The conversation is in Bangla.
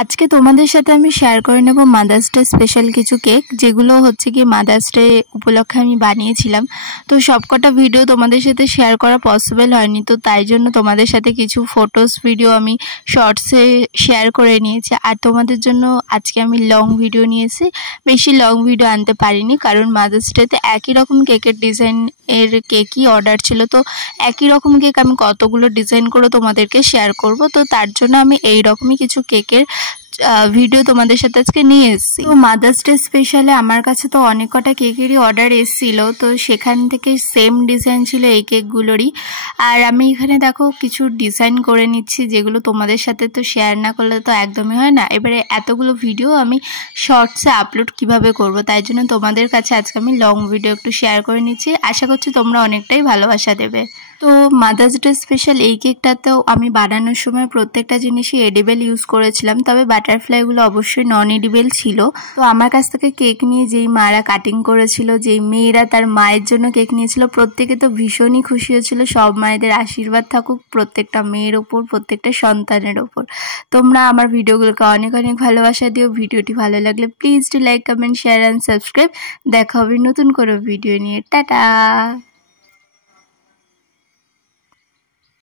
আজকে তোমাদের সাথে আমি শেয়ার করে নেব মাদার্স ডে স্পেশাল কিছু কেক, যেগুলো হচ্ছে কি মাদার্স ডে উপলক্ষে আমি বানিয়েছিলাম। তো সবকটা ভিডিও তোমাদের সাথে শেয়ার করা পসিবল হয়নি, তো তাই জন্য তোমাদের সাথে কিছু ফটোস ভিডিও আমি শর্টসে শেয়ার করে নিয়েছি। আর তোমাদের জন্য আজকে আমি লং ভিডিও নিয়েছি, বেশি লং ভিডিও আনতে পারিনি, কারণ মাদার্স ডেতে একই রকম কেকের ডিজাইন এর কেকই অর্ডার ছিল। তো একই রকম কেক আমি কতগুলো ডিজাইন করে তোমাদেরকে শেয়ার করব, তো তার জন্য আমি এই রকমই কিছু কেকের ভিডিও তোমাদের সাথে আজকে নিয়ে এসেছি। তো মাদার্স ডে স্পেশালে আমার কাছে তো অনেক কটা কেকেরই অর্ডার এসেছিল, তো সেখান থেকে সেম ডিজাইন ছিল এই কেকগুলোরই। আর আমি এখানে দেখো কিছু ডিজাইন করে নিচ্ছি, যেগুলো তোমাদের সাথে তো শেয়ার না করলে তো একদমই হয় না। এবারে এতগুলো ভিডিও আমি শর্টসে আপলোড কিভাবে করব, তাই জন্য তোমাদের কাছে আজকে আমি লং ভিডিও একটু শেয়ার করে নিচ্ছি। আশা করছি তোমরা অনেকটাই ভালোবাসা দেবে। তো মাদার্স ডে স্পেশাল এই কেকটাতেও আমি বানানোর সময় প্রত্যেকটা জিনিসই এডিবেল ইউজ করেছিলাম, তবে বাটারফ্লাইগুলো অবশ্যই নন এডিবেল ছিল। তো আমার কাছ থেকে কেক নিয়ে যেই মারা কাটিং করেছিল, যেই মেয়েরা তার মায়ের জন্য কেক নিয়েছিল, প্রত্যেকে তো ভীষণই খুশি হয়েছিল। সব মায়েদের আশীর্বাদ থাকুক প্রত্যেকটা মেয়ের ওপর, প্রত্যেকটা সন্তানের ওপর। তোমরা আমার ভিডিওগুলোকে অনেক অনেক ভালোবাসা দিও। ভিডিওটি ভালো লাগলে please do like, comment, share and subscribe. দেখা হবে নতুন কোনো ভিডিও নিয়ে। টাটা।